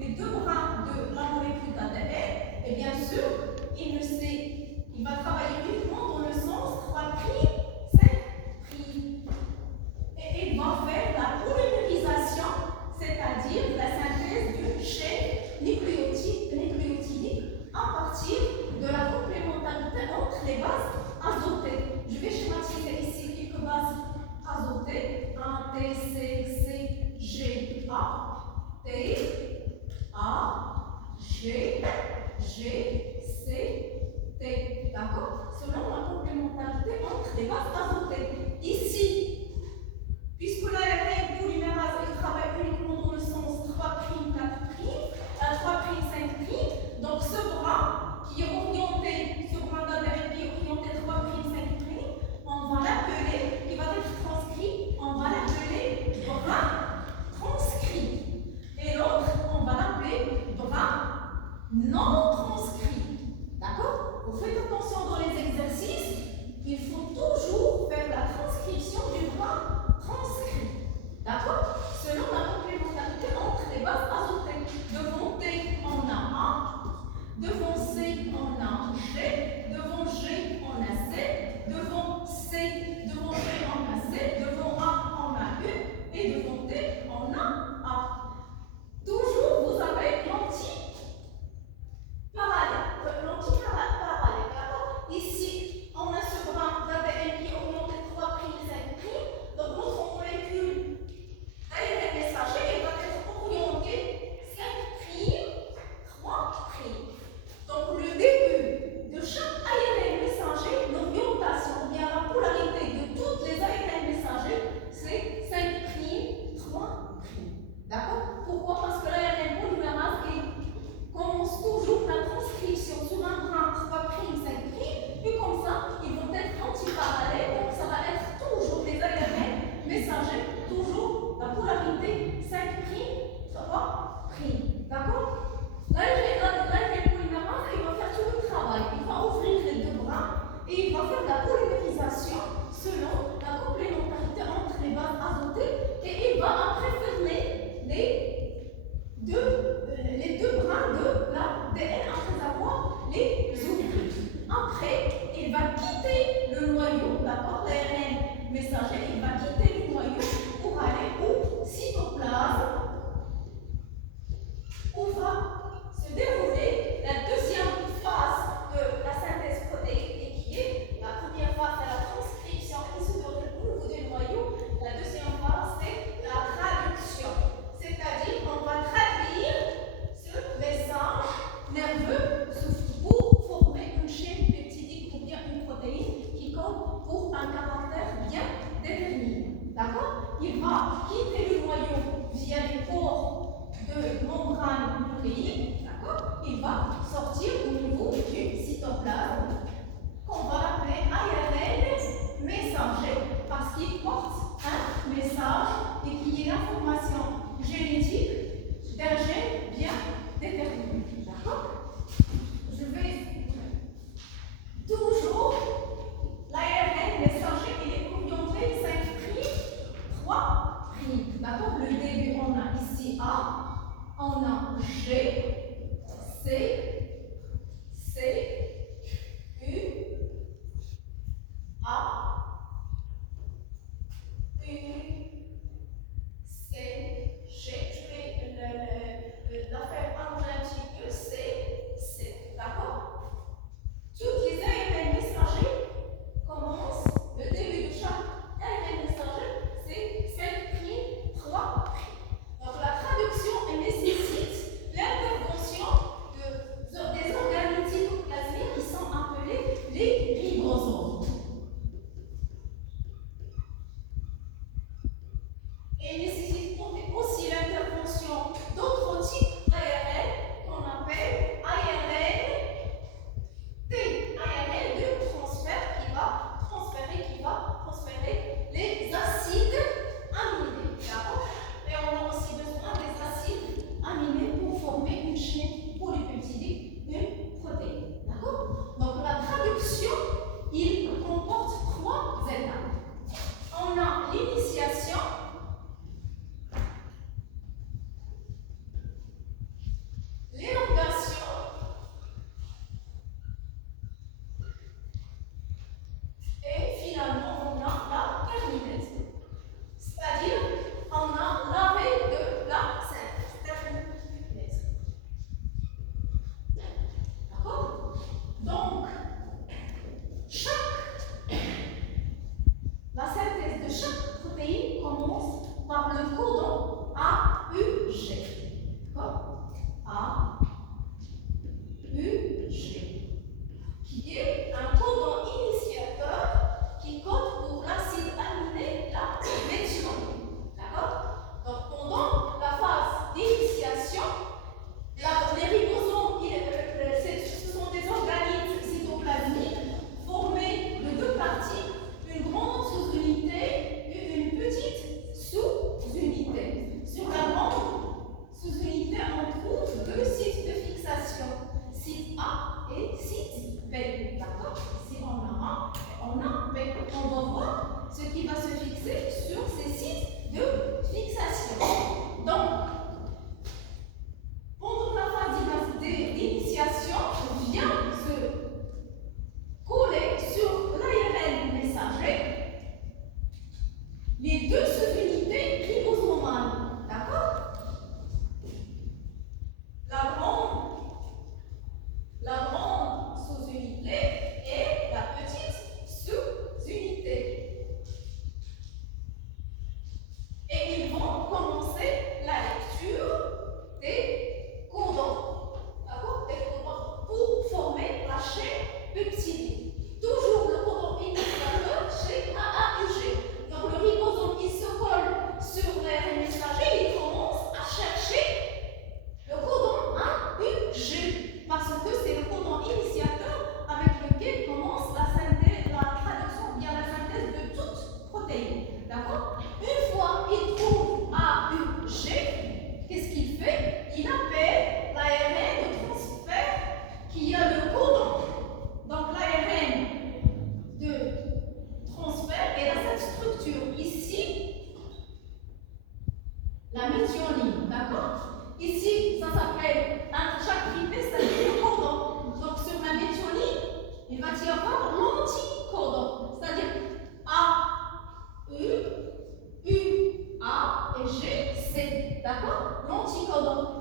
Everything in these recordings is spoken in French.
les deux brins de la molécule d'ADN, et bien sûr, il va travailler uniquement dans le sens 3', 5'. Et il va faire la polymérisation, c'est-à-dire la synthèse d'une chaîne nucléotidique à partir de la complémentarité entre les bases azotées. Je vais schématiser ici quelques bases azotées. A, T, C, C, G, A, T, A, G, G, C, T. D'accord? Selon la complémentarité entre les bases azotées. Ici, puisque l'ARN polymérase il travaille uniquement dans le sens 3', 4', 3', 5', donc ce bras qui est orienté, ce bras d'ADN qui est orienté 3', 5', on va l'appeler, qui va être transcrit, on va l'appeler bras transcrit. Et l'autre, on va l'appeler bras non transcrit. D'accord? Vous faites attention dans les exercices, il faut toujours faire la transcription du bras transcrit. D'accord? Selon la complémentarité entre les bases azotées. Devant T, on a A. Devant C, on a G. Devant G, on a C. Devant C, devant G, on a C. Devant A, on a U. Et devant T, on a A. Toujours, vous avez l'anti-parallèle. Ici, on a ce bras d'ADN qui est orienté 3', 5'. Donc, notre molécule d'ARN messager elle va être orientée 5', 3'. Donc, le début de chaque ARN messager, l'orientation, ou bien la polarité de toutes les ARN messagers, c'est 5', 3'. D'accord? Pourquoi? Parce que l'ARN polymérase commence toujours la transcription sur un brin 3', 5', et comme ça, ils vont être antiparallèles, donc ça va être toujours des ARN messagers, toujours la polarité 5', 3'. D'accord? L'ARN polymérase, il va faire tout le travail, il va ouvrir les deux bras et il va faire la polymérisation selon la complémentarité entre les bases azotées et il va après fermer les deux brins de l'ADN après avoir les ouvris. Après, il va quitter le noyau, d'accord, l'ARN messager, il va quitter le noyau pour aller au cytoplasme où va se dérouler la deuxième phase de la synthèse protéique qui est la première phase, c'est la transcription qui se déroule au niveau des noyaux. La deuxième phase, c'est la traduction, c'est-à-dire on va traduire ce message nerveux pour former une chaîne peptidique ou bien une protéine qui code pour un caractère bien déterminé. D'accord? Il va quitter le noyau via les pores de membrane nucléique. D'accord? Il va sortir au niveau du cytoplasme qu'on va l'appeler ARN messager parce qu'il porte un message et qui est l'information génétique d'un gène bien déterminé. D'accord? Je vais toujours l'ARN messager, il est orienté 5', 3'. D'accord? Le début, on a ici A, on a G, C, U, A, U, C, G. Je vais la faire allonger un petit peu. C. D'accord? Toutes les ARN messagers commencent, le début de chaque ARN messager, c'est 5', 3'. Donc la traduction elle nécessite l'intervention de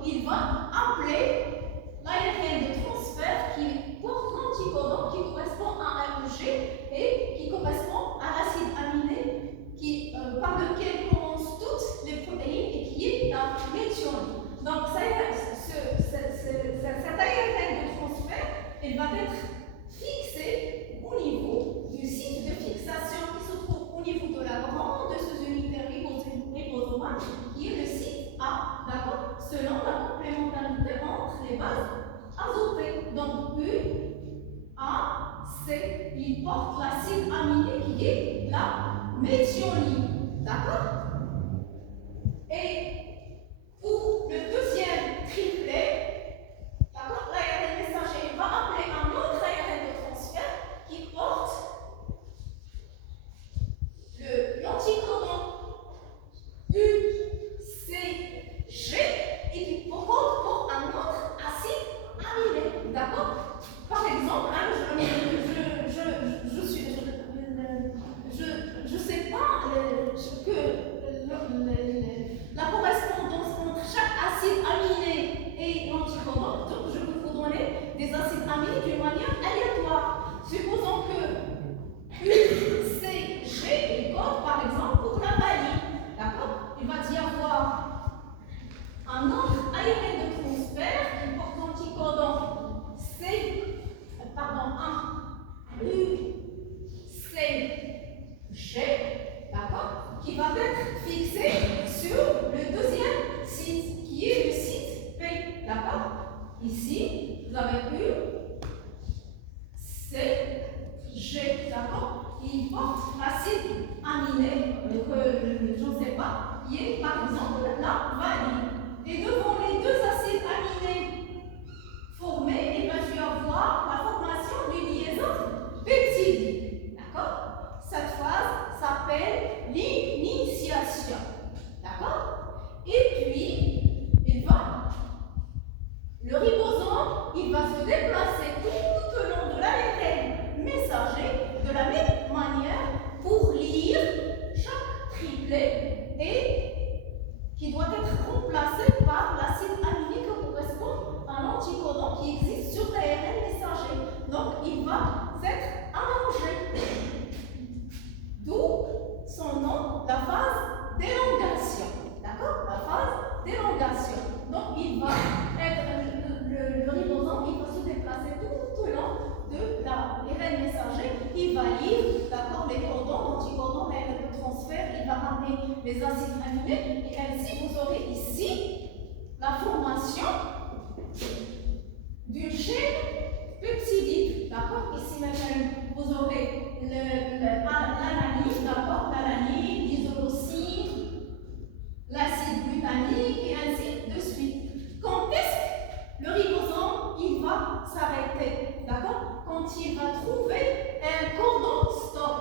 il va appeler l'ARN de transfert qui porte l'anticodon qui correspond à un G et qui correspond à l'acide aminé par lequel commencent toutes les protéines et qui est la méthionine. Donc, cet ARN de transfert, il va être fixé au niveau du site de fixation qui se trouve au niveau de la grande sous-unité ribosomale, qui est le site A, d'accord, selon la complémentarité entre les bases azotées. Donc, U, A, C, il porte l'acide aminé qui est la méthionine, d'accord. Et pour le deuxième triplet, d'accord, l'ARN messager va appeler un autre ARN de transfert qui porte l'anticodon UCG et qui porte un autre acide aminé, d'accord. Par exemple, je sais pas la correspondance entre chaque acide aminé et l'anticodon, donc je peux vous donner des acides aminés d'une manière aléatoire. Supposons que UCG code par exemple pour la vanille, d'accord. Il va y avoir un autre ARN de transfert qui porte l'anticodon un UCG, d'accord, qui va être fixé sur le deuxième site, qui est le site P, d'accord. Ici, vous avez UCG, d'accord, qui porte l'acide aminé, je ne sais pas, qui est par exemple la vanille. Et devant les deux acides aminés formés, il va y avoir la formation d'une liaison peptidique, d'accord. Cette phase s'appelle l'initiation, d'accord. Et puis, le ribosome, il va se déplacer tout au long de l'ARN messager de la même manière pour lire chaque triplet et qui doit être remplacé par l'acide aminé qui correspond à l'anticodon qui existe sur l'ARN messager. Donc, il va être allongé. D'où son nom, la phase d'élongation. D'accord? La phase d'élongation. Donc, il va être, le ribosome, il va se déplacer tout au long de l'ARN messager. Il va lire, d'accord, les codons, l'anticodon, l'ARN de transfert, il va ramener les acides aminés. Et ainsi, vous aurez ici la formation d'une chaîne peptidique. D'accord? Ici maintenant, vous aurez l'alanine, d'accord? L'alanine, l'isoleucine, l'acide glutamique et ainsi de suite. Quand est-ce que le ribosome il va s'arrêter? D'accord? Quand il va trouver un cordon stop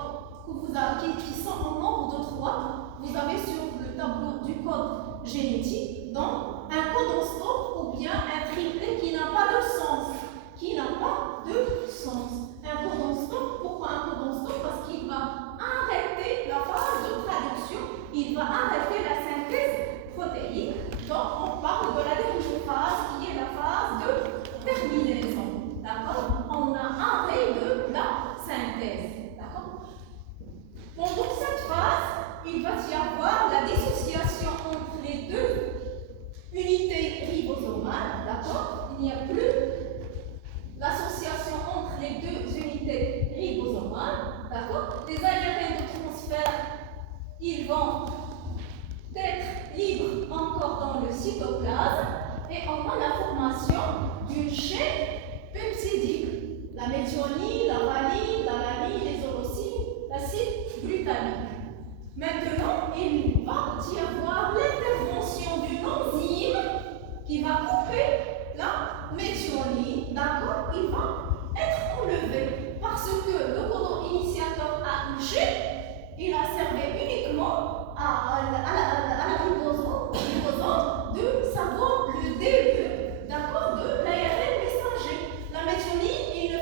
qui sont en nombre de 3. Vous avez sur le tableau du code génétique donc un cordon stop ou bien un triplet qui n'a pas de sens. Un cordon stop, pourquoi un cordon stop? Parce qu'il va arrêter la phase de traduction, il va arrêter la synthèse protéique. Donc on parle de la dernière phase qui est la phase de terminaison. D'accord? On a arrêt de la synthèse. D'accord? Pendant cette phase, il va y avoir la dissociation entre les deux unités ribosomales. D'accord? Il n'y a plus l'association entre les deux unités ribosomales, d'accord. Les ARN de transfert, ils vont être libres encore dans le cytoplasme et on a la formation d'une chaîne peptidique, la méthionine, la valine, l'alanine, les l'isoleucine, l'acide glutamique. Maintenant, il va y avoir l'intervention d'une enzyme qui va couper la méthionine, d'accord, il va être enlevé parce que le codon initiateur AUG, il a servi uniquement à la ribosome de savoir le début, d'accord, de l'ARN messager. La méthionine, il ne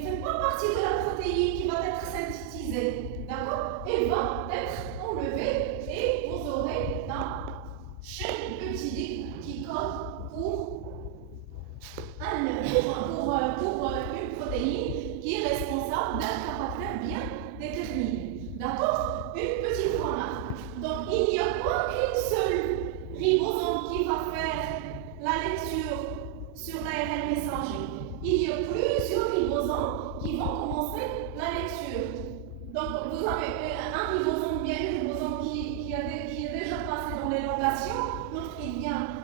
fait pas partie de la protéine qui va être synthétisée, d'accord, elle va être enlevée et vous aurez la chaîne peptidique qui la lecture sur l'ARN messager. Il y a plusieurs ribosomes qui vont commencer la lecture. Donc, vous avez un ribosome, bien un ribosome qui est déjà passé dans l'élongation, l'autre il vient